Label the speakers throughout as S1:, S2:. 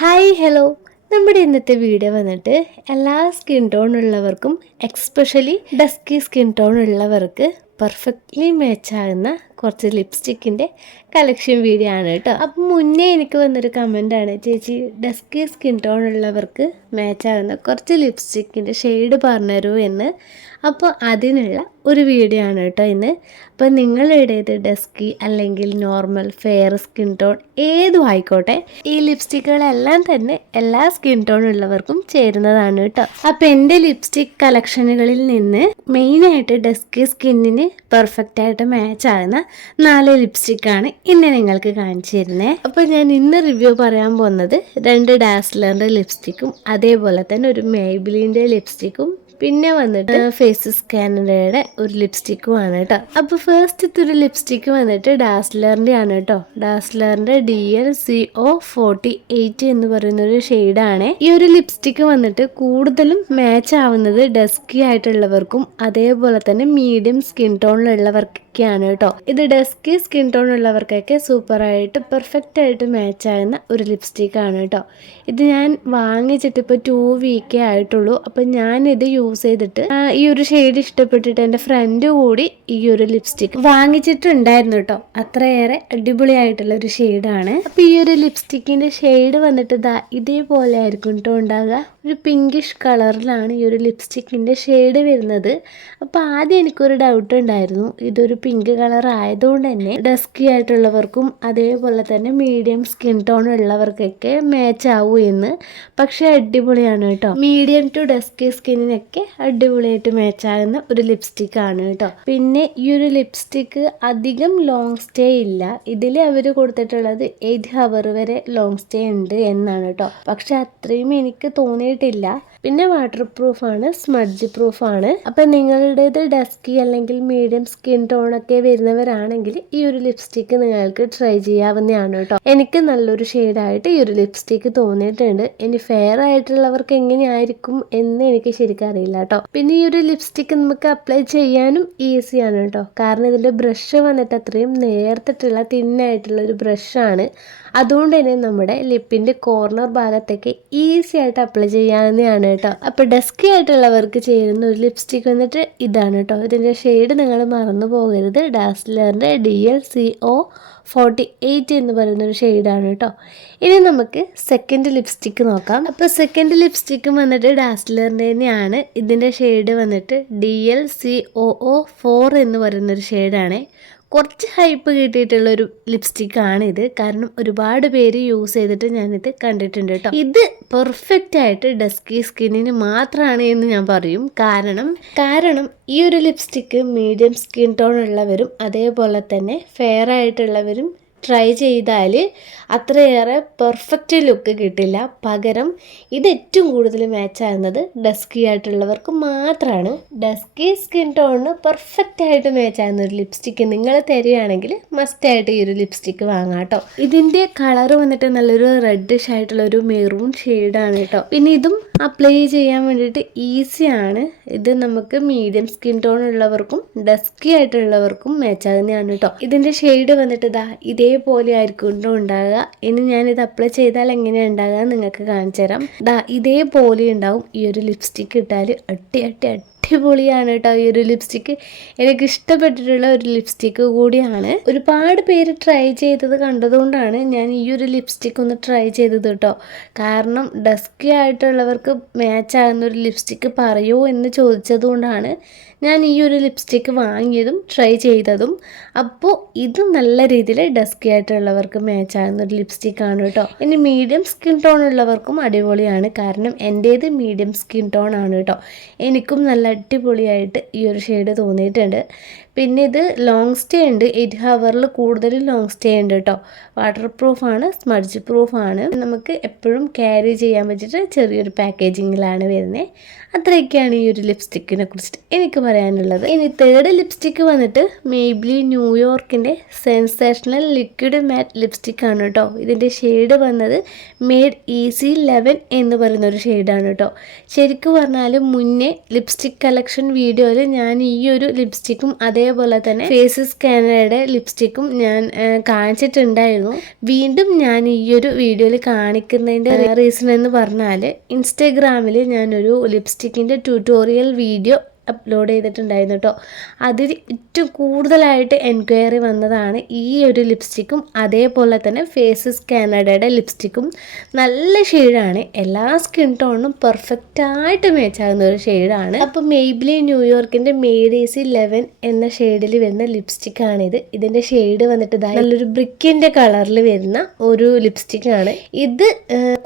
S1: Hi hello. നമ്മുടെ ഇന്നത്തെ video വന്നിട്ട് എല്ലാ സ്കിൻ ടോൺ ഉള്ളവർക്കും എക്സ്പെഷ്യലി ഡസ്കി സ്കിൻ ടോൺ ഉള്ളവർക്ക് പെർഫെക്റ്റ്ലി മാച്ച് ആകുന്ന കുറച്ച് ലിപ്സ്റ്റിക്കിന്റെ കളക്ഷൻ വീഡിയോ ആണ് കേട്ടോ അപ്പം മുന്നേ എനിക്ക് വന്നൊരു കമന്റാണ് ചേച്ചി ഡസ്കി സ്കിൻ ടോൺ ഉള്ളവർക്ക് മാച്ച് ആകുന്ന കുറച്ച് ലിപ്സ്റ്റിക്കിന്റെ ഷെയ്ഡ് പറഞ്ഞുതരൂ എന്ന്. അപ്പോൾ അതിനുള്ള ഒരു വീഡിയോ ആണ് കേട്ടോ ഇന്ന്. അപ്പോൾ നിങ്ങളുടേത് ഡസ്കി അല്ലെങ്കിൽ നോർമൽ ഫെയർ സ്കിൻ ടോൺ ഏതും ആയിക്കോട്ടെ ഈ ലിപ്സ്റ്റിക്കുകളെല്ലാം തന്നെ എല്ലാ സ്കിൻ ടോൺ ഉള്ളവർക്കും ചേരുന്നതാണ് കേട്ടോ അപ്പോൾ എന്റെ ലിപ്സ്റ്റിക് കളക്ഷനുകളിൽ നിന്ന് മെയിനായിട്ട് ഡസ്കി സ്കിന്നിന് പെർഫെക്റ്റ് ആയിട്ട് മാച്ച് ആകുന്ന നാല് ലിപ്സ്റ്റിക്കാണ് ഇന്ന് നിങ്ങൾക്ക് കാണിച്ചു തരുന്നത് അപ്പോൾ ഞാൻ ഇന്ന് റിവ്യൂ പറയാൻ പോകുന്നത് രണ്ട് ഡാസ്ലറിന്റെ ലിപ്സ്റ്റിക്കും അതേപോലെ തന്നെ ഒരു മേബിലിന്റെ ലിപ്സ്റ്റിക്കും പിന്നെ വന്നിട്ട് ഫേസ് സ്കാനറയുടെ ഒരു ലിപ്സ്റ്റിക്ക് ആണ് കേട്ടോ അപ്പൊ ഫസ്റ്റ് ഒരു ലിപ്സ്റ്റിക്ക് വന്നിട്ട് ഡാസ്ലറിന്റെ ആണ് കേട്ടോ ഡാസ്ലറിന്റെ D L C O forty eight എന്ന് പറയുന്ന ഒരു ഷെയ്ഡാണ് ഈ ഒരു ലിപ്സ്റ്റിക്ക് വന്നിട്ട് കൂടുതലും മാച്ച് ആവുന്നത് ഡസ്കി ആയിട്ടുള്ളവർക്കും അതേപോലെ തന്നെ മീഡിയം സ്കിൻ ടോണിലുള്ളവർക്കൊക്കെയാണ് കേട്ടോ. ഇത് ഡസ്കി സ്കിൻ ടോൺ ഉള്ളവർക്കൊക്കെ സൂപ്പറായിട്ട് പെർഫെക്റ്റ് ആയിട്ട് മാച്ച് ആകുന്ന ഒരു ലിപ്സ്റ്റിക് ആണ് കേട്ടോ. ഇത് ഞാൻ വാങ്ങിച്ചിട്ട് ഇപ്പോൾ ടു വീക്ക് ആയിട്ടുള്ളൂ. അപ്പം ഞാനിത് യൂസ് ചെയ്തിട്ട് ഈ ഒരു ഷെയ്ഡ് ഇഷ്ടപ്പെട്ടിട്ട് എന്റെ ഫ്രണ്ട് കൂടി ഈ ഒരു ലിപ്സ്റ്റിക് വാങ്ങിച്ചിട്ടുണ്ടായിരുന്നു കേട്ടോ. അത്രയേറെ അടിപൊളിയായിട്ടുള്ള ഒരു ഷെയ്ഡാണ് അപ്പോൾ ഈ ഒരു ലിപ്സ്റ്റിക്കിന്റെ ഷെയ്ഡ് വന്നിട്ട് ഇതാ ഇതേപോലെ ആയിരിക്കും കേട്ടോ ഉണ്ടാകുക ഒരു പിങ്കിഷ് കളറിലാണ് ഈ ഒരു ലിപ്സ്റ്റിക്കിന്റെ ഷെയ്ഡ് വരുന്നത്. അപ്പോൾ ആദ്യം എനിക്കൊരു ഡൗട്ട് ഉണ്ടായിരുന്നു. ഇതൊരു പിങ്ക് കളർ ആയതുകൊണ്ട് തന്നെ ഡസ്കി ആയിട്ടുള്ളവർക്കും അതേപോലെ തന്നെ മീഡിയം സ്കിൻ ടോൺ ഉള്ളവർക്കൊക്കെ മാച്ച് ആവൂ എന്ന്. പക്ഷേ അടിപൊളിയാണ് കേട്ടോ. മീഡിയം ടു ഡസ്കി സ്കിന്നിനൊക്കെ അടിപൊളിയായിട്ട് മാച്ച് ആകുന്ന ഒരു ലിപ്സ്റ്റിക് ആണ് കേട്ടോ. പിന്നെ ഈ ഒരു ലിപ്സ്റ്റിക്ക് അധികം ലോങ് സ്റ്റേ ഇല്ല. ഇതിൽ അവർ കൊടുത്തിട്ടുള്ളത് എയ്റ്റ് ഹവർ വരെ ലോങ് സ്റ്റേ ഉണ്ട് എന്നാണ് കേട്ടോ. പക്ഷെ അത്രയും എനിക്ക് തോന്നിയിട്ടില്ല. പിന്നെ വാട്ടർ പ്രൂഫ് ആണ് സ്മഡ്ജ് പ്രൂഫ് ആണ്. അപ്പം നിങ്ങളുടേത് ഡസ്കി അല്ലെങ്കിൽ മീഡിയം സ്കിൻ ടോൺ ഒക്കെ വരുന്നവരാണെങ്കിൽ ഈ ഒരു ലിപ്സ്റ്റിക്ക് നിങ്ങൾക്ക് ട്രൈ ചെയ്യാവുന്നതാണ് കേട്ടോ. എനിക്ക് നല്ലൊരു ഷെയ്ഡായിട്ട് ഈ ഒരു ലിപ്സ്റ്റിക്ക് തോന്നിയിട്ടുണ്ട്. ഇനി ഫെയർ ആയിട്ടുള്ളവർക്ക് എങ്ങനെയായിരിക്കും എന്ന് എനിക്ക് ശരിക്കും അറിയില്ല കേട്ടോ. പിന്നെ ഈ ഒരു ലിപ്സ്റ്റിക്ക് നമുക്ക് അപ്ലൈ ചെയ്യാനും ഈസിയാണ് കേട്ടോ. കാരണം ഇതിന്റെ ബ്രഷ് വന്നിട്ട് അത്രയും നേർത്തിട്ടുള്ള തിന്നായിട്ടുള്ള ഒരു ബ്രഷാണ് അതുകൊണ്ട് തന്നെ നമ്മുടെ ലിപ്പിന്റെ കോർണർ ഭാഗത്തേക്ക് ഈസി ആയിട്ട് അപ്ലൈ ചെയ്യാവുന്നതാണ് കേട്ടോ. അപ്പോൾ ഡസ്കി ആയിട്ടുള്ളവർക്ക് ചേരുന്ന ഒരു ലിപ്സ്റ്റിക് വന്നിട്ട് ഇതാണ് കേട്ടോ. ഇതിന്റെ ഷെയ്ഡ് നിങ്ങൾ മറന്നു പോകരുത്. ഡാസ്ലറിന്റെ D L C O forty eight എന്ന് പറയുന്ന ഒരു ഷെയ്ഡാണ് കേട്ടോ. ഇനി നമുക്ക് സെക്കൻഡ് ലിപ്സ്റ്റിക്ക് നോക്കാം. അപ്പോൾ സെക്കൻഡ് ലിപ്സ്റ്റിക്കും വന്നിട്ട് ഡാസ്ലറിന്റെ തന്നെയാണ്. ഇതിന്റെ ഷെയ്ഡ് വന്നിട്ട് D L C O O four എന്ന് പറയുന്നൊരു ഷെയ്ഡാണ് കുറച്ച് ഹൈപ്പ് കിട്ടിയിട്ടുള്ള ഒരു ലിപ്സ്റ്റിക് ആണ് ഇത്. കാരണം ഒരുപാട് പേര് യൂസ് ചെയ്തിട്ട് ഞാനിത് കണ്ടിട്ടുണ്ട് കേട്ടോ ഇത് പെർഫെക്റ്റ് ആയിട്ട് ഡസ്കി സ്കിന്നിന് മാത്രമാണ് എന്ന് ഞാൻ പറയും. കാരണം കാരണം ഈ ഒരു ലിപ്സ്റ്റിക്ക് മീഡിയം സ്കിൻ ടോൺ ഉള്ളവരും അതേപോലെ തന്നെ ഫെയർ ആയിട്ടുള്ളവരും ട്രൈ ചെയ്താൽ അത്രയേറെ പെർഫെക്റ്റ് ലുക്ക് കിട്ടില്ല. പകരം ഇത് ഏറ്റവും കൂടുതൽ മാച്ചാകുന്നത് ഡസ്കി ആയിട്ടുള്ളവർക്ക് മാത്രമാണ് ഡസ്കി സ്കിൻ ടോണിന് പെർഫെക്റ്റ് ആയിട്ട് മാച്ചാകുന്ന ഒരു ലിപ്സ്റ്റിക്ക് നിങ്ങൾ തരികയാണെങ്കിൽ മസ്റ്റായിട്ട് ഈ ഒരു ലിപ്സ്റ്റിക്ക് വാങ്ങാം കേട്ടോ ഇതിന്റെ കളർ വന്നിട്ട് നല്ലൊരു റെഡിഷ് ആയിട്ടുള്ള ഒരു മെറൂൺ ഷെയ്ഡാണ് കേട്ടോ പിന്നെ ഇതും അപ്ലൈ ചെയ്യാൻ വേണ്ടിയിട്ട് ഈസിയാണ് ഇത് നമുക്ക് മീഡിയം സ്കിൻ ടോൺ ഉള്ളവർക്കും ഡസ്കി ആയിട്ടുള്ളവർക്കും മാച്ച് ആകുന്നതാണ് കേട്ടോ ഇതിന്റെ ഷെയ്ഡ് വന്നിട്ട് ഇതാ ഇതേപോലെ ആയിരിക്കും ഉണ്ടാകുക ഇനി ഞാനിത് അപ്ലൈ ചെയ്താൽ എങ്ങനെയാണ് ഉണ്ടാകുക നിങ്ങൾക്ക് കാണിച്ചു തരാം ഇതാ ഇതേപോലെ ഉണ്ടാവും. ഈ ഒരു ലിപ്സ്റ്റിക്ക് ഇട്ടാൽ അട്ടി അട്ടി അട്ടി അടിപൊളിയാണ് കേട്ടോ ഈ ഒരു ലിപ്സ്റ്റിക്ക് എനിക്ക് ഇഷ്ടപ്പെട്ടിട്ടുള്ള ഒരു ലിപ്സ്റ്റിക്ക് കൂടിയാണ്. ഒരുപാട് പേര് ട്രൈ ചെയ്തത് കണ്ടതുകൊണ്ടാണ് ഞാൻ ഈ ഒരു ലിപ്സ്റ്റിക്ക് ഒന്ന് ട്രൈ ചെയ്തത് കേട്ടോ. കാരണം ഡസ്കി ആയിട്ടുള്ളവർക്ക് മാച്ച് ആകുന്ന ഒരു ലിപ്സ്റ്റിക്ക് പറയുമോ എന്ന് ചോദിച്ചത് കൊണ്ടാണ് ഞാൻ ഈ ഒരു ലിപ്സ്റ്റിക്ക് വാങ്ങിയതും ട്രൈ ചെയ്തതും. അപ്പോൾ ഇത് നല്ല രീതിയിൽ ഡസ്കി ആയിട്ടുള്ളവർക്ക് മാച്ച് ആകുന്ന ഒരു ലിപ്സ്റ്റിക് ആണ് കേട്ടോ. ഇനി മീഡിയം സ്കിൻ ടോൺ ഉള്ളവർക്കും അടിപൊളിയാണ്. കാരണം എന്റേത് മീഡിയം സ്കിൻ ടോൺ ആണ് കേട്ടോ. എനിക്കും നല്ല അടിപൊളിയായിട്ട് ഈ ഒരു ഷെയ്ഡ് തോന്നിയിട്ടുണ്ട്. പിന്നെ ഇത് ലോങ് സ്റ്റേ ഉണ്ട്. എയ്റ്റ് ഹവറിൽ കൂടുതൽ ലോങ് സ്റ്റേ ഉണ്ട് കേട്ടോ വാട്ടർ പ്രൂഫാണ് സ്മഡ്ജ് പ്രൂഫാണ് നമുക്ക് എപ്പോഴും ക്യാരി ചെയ്യാൻ പറ്റിയിട്ട് ചെറിയൊരു പാക്കേജിങ്ങിലാണ് വരുന്നത് അത്രയൊക്കെയാണ് ഈ ഒരു ലിപ്സ്റ്റിക്കിനെ കുറിച്ചിട്ട് എനിക്ക് പറയാനുള്ളത്. ഇനി തേർഡ് ലിപ്സ്റ്റിക്ക് വന്നിട്ട് മേബ്ലി ന്യൂയോർക്കിന്റെ സെൻസേഷണൽ ലിക്വിഡ് മാറ്റ് ലിപ്സ്റ്റിക് ആണ് കേട്ടോ ഇതിന്റെ ഷെയ്ഡ് വന്നത് മെയ്ഡ് ഈസി ലെവൻ എന്ന് പറയുന്ന ഒരു ഷെയ്ഡാണ് കേട്ടോ ശരിക്കും പറഞ്ഞാൽ മുന്നേ ലിപ്സ്റ്റിക് കളക്ഷൻ വീഡിയോയിൽ ഞാൻ ഈ ഒരു ലിപ്സ്റ്റിക്കും അതേ അതേപോലെ തന്നെ ഫേസ് സ്കാനറുടെ ലിപ്സ്റ്റിക്കും ഞാൻ കാണിച്ചിട്ടുണ്ടായിരുന്നു. വീണ്ടും ഞാൻ ഈ ഒരു വീഡിയോയിൽ കാണിക്കുന്നതിന്റെ റീസൺ എന്ന് പറഞ്ഞാൽ ഇൻസ്റ്റഗ്രാമിൽ ഞാനൊരു ലിപ്സ്റ്റിക്കിന്റെ ട്യൂട്ടോറിയൽ വീഡിയോ അപ്ലോഡ് ചെയ്തിട്ടുണ്ടായിരുന്നു കേട്ടോ അതിൽ ഏറ്റവും കൂടുതലായിട്ട് എൻക്വയറി വന്നതാണ് ഈ ഒരു ലിപ്സ്റ്റിക്കും അതേപോലെ തന്നെ ഫേസസ് കാനഡയുടെ ലിപ്സ്റ്റിക്കും നല്ല ഷെയ്ഡാണ് എല്ലാ സ്കിൻ ടോണിനും പെർഫെക്റ്റായിട്ട് മേച്ചാകുന്ന ഒരു ഷെയ്ഡാണ് അപ്പോൾ മെയ്ബ്ലി ന്യൂയോർക്കിന്റെ മെയ്ഡേസി ലെവൻ എന്ന ഷെയ്ഡിൽ വരുന്ന ലിപ്സ്റ്റിക്കാണിത് ഇതിന്റെ ഷെയ്ഡ് വന്നിട്ട് നല്ലൊരു ബ്രിക്കിന്റെ കളറിൽ വരുന്ന ഒരു ലിപ്സ്റ്റിക്കാണ് ഇത്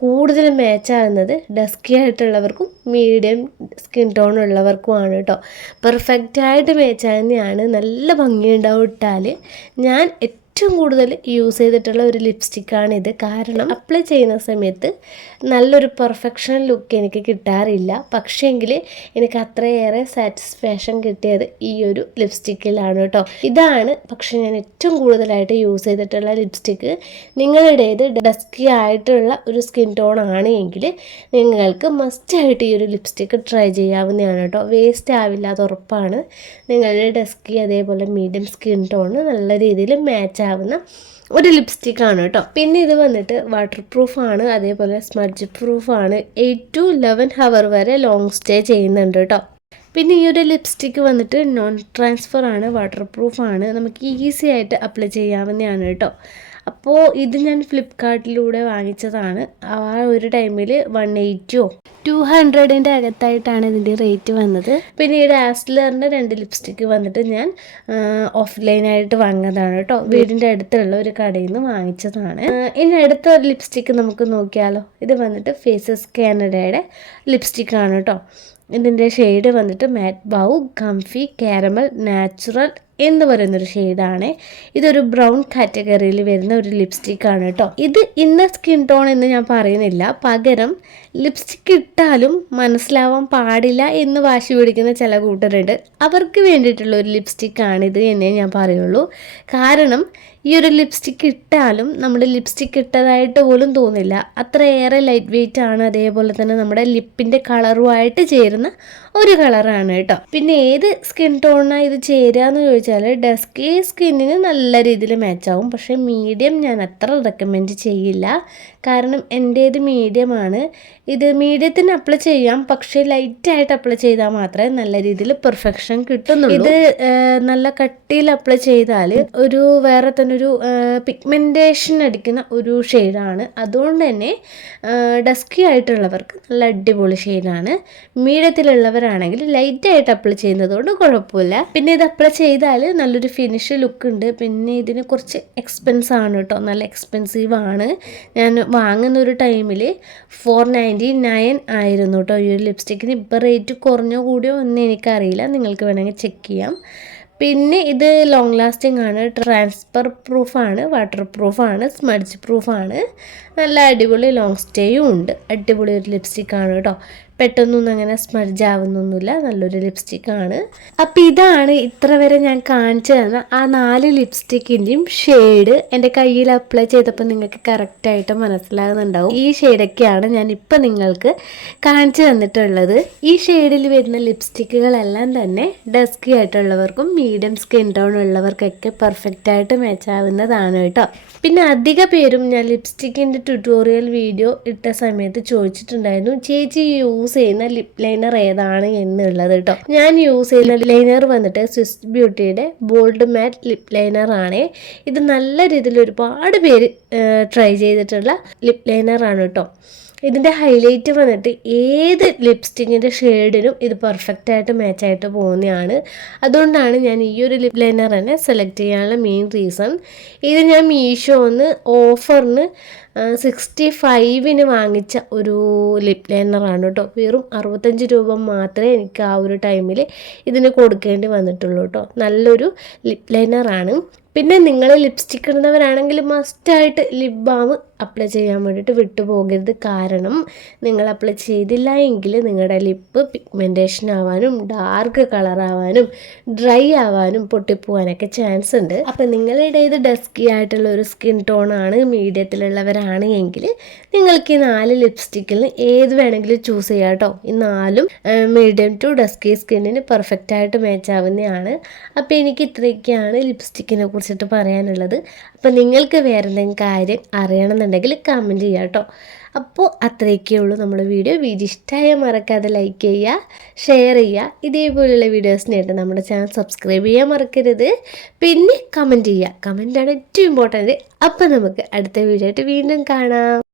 S1: കൂടുതൽ മാച്ചാകുന്നത് ഡസ്കി ആയിട്ടുള്ളവർക്കും മീഡിയം സ്കിൻ ടോൺ ഉള്ളവർക്കുമാണ് കേട്ടോ. പെർഫെക്റ്റായിട്ട് തന്നെയാണ് നല്ല ഭംഗിയുണ്ടാവും ഇട്ടാൽ ഞാൻ ഏറ്റവും കൂടുതൽ യൂസ് ചെയ്തിട്ടുള്ള ഒരു ലിപ്സ്റ്റിക്കാണിത് കാരണം അപ്ലൈ ചെയ്യുന്ന സമയത്ത് നല്ലൊരു പെർഫെക്ഷൻ ലുക്ക് എനിക്ക് കിട്ടാറില്ല. പക്ഷേങ്കിൽ എനിക്ക് അത്രയേറെ സാറ്റിസ്ഫാക്ഷൻ കിട്ടിയത് ഈ ഒരു ലിപ്സ്റ്റിക്കിലാണ് കേട്ടോ. ഇതാണ് പക്ഷെ ഞാൻ ഏറ്റവും കൂടുതലായിട്ട് യൂസ് ചെയ്തിട്ടുള്ള ലിപ്സ്റ്റിക്ക് നിങ്ങളുടേത് ഡസ്കി ആയിട്ടുള്ള ഒരു സ്കിൻ ടോൺ ആണ് എങ്കിൽ നിങ്ങൾക്ക് മസ്റ്റായിട്ട് ഈ ഒരു ലിപ്സ്റ്റിക്ക് ട്രൈ ചെയ്യാവുന്നതാണ് കേട്ടോ. വേസ്റ്റ് ആവില്ലാത്ത ഉറപ്പാണ്. നിങ്ങളുടെ ഡസ്കി അതേപോലെ മീഡിയം സ്കിൻ ടോണ് നല്ല രീതിയിൽ മാച്ച് ആവുന്ന ഒരു ലിപ്സ്റ്റിക്കാണ് കേട്ടോ. പിന്നെ ഇത് വന്നിട്ട് വാട്ടർ പ്രൂഫാണ് അതേപോലെ സ്മഡ്ജ് പ്രൂഫാണ് എയ്റ്റ് ടു ലെവൻ ഹവർ വരെ ലോങ് സ്റ്റേ ചെയ്യുന്നുണ്ട് കേട്ടോ. പിന്നെ ഈ ഒരു ലിപ്സ്റ്റിക്ക് വന്നിട്ട് നോൺ ട്രാൻസ്ഫർ ആണ് വാട്ടർ പ്രൂഫാണ് നമുക്ക് ഈസി ആയിട്ട് അപ്ലൈ ചെയ്യാവുന്നതാണ് കേട്ടോ. അപ്പോൾ ഇത് ഞാൻ ഫ്ലിപ്കാർട്ടിലൂടെ വാങ്ങിച്ചതാണ്. ആ ഒരു ടൈമിൽ വൺ എയ്റ്റിയോ ടു ഹൺഡ്രഡിന്റെ അകത്തായിട്ടാണ് ഇതിന്റെ റേറ്റ് വന്നത്. പിന്നെ ഈ ഡാസ്ലറിന്റെ രണ്ട് ലിപ്സ്റ്റിക്ക് വന്നിട്ട് ഞാൻ ഓഫ്ലൈനായിട്ട് വാങ്ങിയതാണ് കേട്ടോ. വീടിന്റെ അടുത്തുള്ള ഒരു കടയിൽ നിന്ന് വാങ്ങിച്ചതാണ്. ഇനി അടുത്ത ഒരു ലിപ്സ്റ്റിക്ക് നമുക്ക് നോക്കിയാലോ. ഇത് വന്നിട്ട് ഫേസസ് കാനഡയുടെ ലിപ്സ്റ്റിക്കാണ് കേട്ടോ. ഇതിന്റെ ഷെയ്ഡ് വന്നിട്ട് matte bow comfy caramel natural എന്ന് പറയുന്നൊരു ഷെയ്ഡാണ് ഇതൊരു ബ്രൗൺ കാറ്റഗറിയിൽ വരുന്ന ഒരു ലിപ്സ്റ്റിക്കാണ് കേട്ടോ ഇത് ഇന്ന സ്കിൻ ടോൺ എന്ന് ഞാൻ പറയുന്നില്ല. പകരം ലിപ്സ്റ്റിക് ഇട്ടാലും മനസ്സിലാവാൻ പാടില്ല എന്ന് വാശി പിടിക്കുന്ന ചില കൂട്ടരുണ്ട്. അവർക്ക് വേണ്ടിയിട്ടുള്ള ഒരു ലിപ്സ്റ്റിക്കാണിത് എന്നേ ഞാൻ പറയുള്ളൂ. കാരണം ഈ ഒരു ലിപ്സ്റ്റിക്ക് ഇട്ടാലും നമ്മൾ ലിപ്സ്റ്റിക്ക് ഇട്ടതായിട്ട് പോലും തോന്നില്ല. അത്രയേറെ ലൈറ്റ് വെയിറ്റ് ആണ് അതേപോലെ തന്നെ നമ്മുടെ ലിപ്പിന്റെ കളറുമായിട്ട് ചേരുന്ന ഒരു കളറാണ് കേട്ടോ. പിന്നെ ഏത് സ്കിൻ ടോണാണ് ഇത് ചേരുക എന്ന് ചോദിച്ചാൽ ഡസ്കി സ്കിന്നിന് നല്ല രീതിയിൽ മാച്ച് ആവും. പക്ഷേ മീഡിയം ഞാൻ അത്ര റെക്കമെൻഡ് ചെയ്യില്ല. കാരണം എന്റേത് മീഡിയമാണ് ഇത് മീഡിയത്തിന് അപ്ലൈ ചെയ്യാം. പക്ഷേ ലൈറ്റായിട്ട് അപ്ലൈ ചെയ്താൽ മാത്രമേ നല്ല രീതിയിൽ പെർഫെക്ഷൻ കിട്ടുന്നുള്ളൂ. ഇത് നല്ല കട്ടിയിൽ അപ്ലൈ ചെയ്താൽ ഒരു വേറെ തന്നെ ഒരു പിഗ്മെന്റേഷൻ അടിക്കുന്ന ഒരു ഷെയ്ഡാണ് അതുകൊണ്ട് തന്നെ ഡസ്കി ആയിട്ടുള്ളവർക്ക് നല്ല അടിപൊളി ഷെയ്ഡാണ് മീഡിയത്തിലുള്ളവരാണെങ്കിൽ ലൈറ്റായിട്ട് അപ്ലൈ ചെയ്യുന്നതുകൊണ്ട് കുഴപ്പമില്ല. പിന്നെ ഇത് അപ്ലൈ ചെയ്താൽ നല്ലൊരു ഫിനിഷ് ലുക്ക് ഉണ്ട്. പിന്നെ ഇതിന് കുറച്ച് എക്സ്പെൻസ് ആണ് കേട്ടോ നല്ല എക്സ്പെൻസീവ് ആണ്. ഞാൻ വാങ്ങുന്ന ഒരു ടൈമിൽ ഫോർ നയന്റി നയൻ ആയിരുന്നു കേട്ടോ ഈ ഒരു ലിപ്സ്റ്റിക്കിന് ഇപ്പോൾ റേറ്റ് കുറഞ്ഞോ കൂടിയോ ഒന്നും എനിക്കറിയില്ല. നിങ്ങൾക്ക് വേണമെങ്കിൽ ചെക്ക് ചെയ്യാം. പിന്നെ ഇത് ലോങ് ലാസ്റ്റിംഗ് ആണ്. ട്രാൻസ്ഫർ പ്രൂഫാണ് വാട്ടർ പ്രൂഫാണ് സ്മഡ്ജ് പ്രൂഫാണ് നല്ല അടിപൊളി ലോങ് സ്റ്റേയും ഉണ്ട്. അടിപൊളി ഒരു ലിപ്സ്റ്റിക്കാണ് കേട്ടോ. പെട്ടെന്നൊന്നും അങ്ങനെ സ്മർജ് ആവുന്നൊന്നുമില്ല നല്ലൊരു ലിപ്സ്റ്റിക്കാണ്. അപ്പം ഇതാണ് ഇത്ര വരെ ഞാൻ കാണിച്ചു തന്ന ആ നാല് ലിപ്സ്റ്റിക്കിന്റെയും ഷെയ്ഡ് എന്റെ കയ്യിൽ അപ്ലൈ ചെയ്തപ്പോൾ നിങ്ങൾക്ക് കറക്റ്റായിട്ട് മനസ്സിലാകുന്നുണ്ടാവും. ഈ ഷെയ്ഡൊക്കെയാണ് ഞാൻ ഇപ്പം നിങ്ങൾക്ക് കാണിച്ചു തന്നിട്ടുള്ളത്. ഈ ഷെയ്ഡിൽ വരുന്ന ലിപ്സ്റ്റിക്കുകളെല്ലാം തന്നെ ഡസ്കി ആയിട്ടുള്ളവർക്കും മീഡിയം സ്കിൻ ടോൺ ഉള്ളവർക്കൊക്കെ പെർഫെക്റ്റ് ആയിട്ട് മാച്ച് ആവുന്നതാണ് കേട്ടോ. പിന്നെ അധിക പേരും ഞാൻ ലിപ്സ്റ്റിക്കിന്റെ ട്യൂട്ടോറിയൽ വീഡിയോ ഇട്ട സമയത്ത് ചോദിച്ചിട്ടുണ്ടായിരുന്നു ചേച്ചി ചെയ്യുന്ന ലിപ് ലൈനർ ഏതാണ് എന്നുള്ളത് കേട്ടോ. ഞാൻ യൂസ് ചെയ്യുന്ന ലൈനർ വന്നിട്ട് സ്വിസ് ബ്യൂട്ടിയുടെ ബോൾഡ് മാറ്റ് ലിപ് ലൈനർ ആണ്. ഇത് നല്ല രീതിയിൽ ഒരുപാട് പേര് ട്രൈ ചെയ്തിട്ടുള്ള ലിപ് ലൈനർ ആണ് കേട്ടോ. ഇതിന്റെ ഹൈലൈറ്റ് വന്നിട്ട് ഏത് ലിപ്സ്റ്റിക്കിന്റെ ഷെയ്ഡിനും ഇത് പെർഫെക്റ്റ് ആയിട്ട് മാച്ച് ആയിട്ട് പോകുന്നതാണ്. അതുകൊണ്ടാണ് ഞാൻ ഈ ഒരു ലിപ് ലൈനർ തന്നെ സെലക്ട് ചെയ്യാനുള്ള മെയിൻ റീസൺ ഇത് ഞാൻ മീഷോന്ന് ഓഫറിന് സിക്സ്റ്റി ഫൈവിന് വാങ്ങിച്ച ഒരു ലിപ് ലൈനറാണ് കേട്ടോ വെറും അറുപത്തഞ്ച് രൂപ മാത്രമേ എനിക്ക് ആ ഒരു ടൈമിൽ ഇതിന് കൊടുക്കേണ്ടി വന്നിട്ടുള്ളൂ കേട്ടോ നല്ലൊരു ലിപ് ലൈനറാണ് പിന്നെ നിങ്ങൾ ലിപ്സ്റ്റിക് ഇടുന്നവരാണെങ്കിൽ മസ്റ്റായിട്ട് ലിപ് ബാം അപ്ലൈ ചെയ്യാൻ വേണ്ടിയിട്ട് വിട്ടുപോകരുത്. കാരണം നിങ്ങൾ അപ്ലൈ ചെയ്തില്ല എങ്കിൽ നിങ്ങളുടെ ലിപ്പ് പിഗ്മെന്റേഷൻ ആവാനും ഡാർക്ക് കളറാവാനും ഡ്രൈ ആവാനും പൊട്ടിപ്പോവാനൊക്കെ ചാൻസ് ഉണ്ട്. അപ്പം നിങ്ങളുടെ ഇത് ഡസ്കി ആയിട്ടുള്ള ഒരു സ്കിൻ ടോണാണ് മീഡിയത്തിലുള്ളവരാണ് എങ്കിൽ നിങ്ങൾക്ക് ഈ നാല് ലിപ്സ്റ്റിക്കിൽ ഏത് വേണമെങ്കിലും ചൂസ് ചെയ്യാം കേട്ടോ. ഈ നാലും മീഡിയം ടു ഡസ്കി സ്കിന്നിന് പെർഫെക്റ്റ് ആയിട്ട് മാച്ച് ആവുന്നതാണ്. അപ്പോൾ എനിക്ക് ഇത്രയൊക്കെയാണ് ലിപ്സ്റ്റിക്കിനെ കുറിച്ചിട്ട് പറയാനുള്ളത്. അപ്പോൾ നിങ്ങൾക്ക് വേറെ എന്തെങ്കിലും കാര്യം അറിയണമെന്നുണ്ടെങ്കിൽ കമന്റ് ചെയ്യാം കേട്ടോ. അപ്പോൾ അത്രയൊക്കെ ഉള്ളൂ നമ്മുടെ വീഡിയോ വീഡിയോ ഇഷ്ടമായ മറക്കാതെ ലൈക്ക് ചെയ്യുക ഷെയർ ചെയ്യുക. ഇതേപോലെയുള്ള വീഡിയോസിനായിട്ട് നമ്മുടെ ചാനൽ സബ്സ്ക്രൈബ് ചെയ്യാൻ മറക്കരുത്. പിന്നെ കമന്റ് ചെയ്യുക. കമന്റാണ് ഏറ്റവും ഇമ്പോർട്ടന്റ് അപ്പോൾ നമുക്ക് അടുത്ത വീഡിയോ ആയിട്ട് വീണ്ടും കാണാം.